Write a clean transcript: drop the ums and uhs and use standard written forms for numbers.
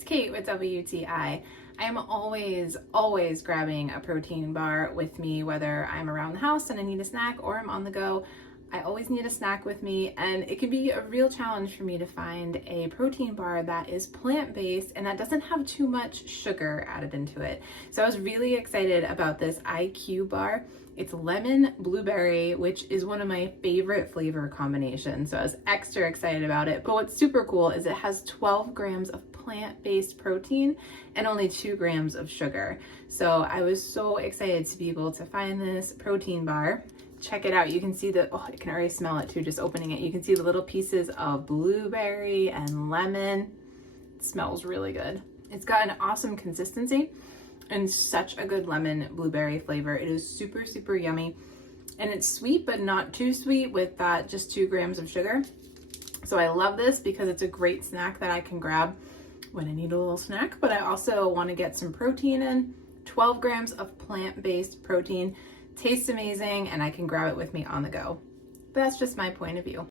it's Kate with WTI. I am always grabbing a protein bar with me, whether I'm around the house and I need a snack or I'm on the go. I always need a snack with me, and it can be a real challenge for me to find a protein bar that is plant-based and that doesn't have too much sugar added into it. So I was really excited about this IQBAR. It's lemon blueberry, which is one of my favorite flavor combinations. So I was extra excited about it. But what's super cool is it has 12 grams of plant-based protein and only 2 grams of sugar. So I was so excited to be able to find this protein bar. Check it out. You can see I can already smell it too, just opening it. You can see the little pieces of blueberry and lemon. It smells really good. It's got an awesome consistency and such a good lemon blueberry flavor. It is super, super yummy. And it's sweet, but not too sweet with that just 2 grams of sugar. So I love this because it's a great snack that I can grab when I need a little snack, but I also want to get some protein in. 12 grams of plant-based protein. Tastes amazing, and I can grab it with me on the go. But that's just my point of view.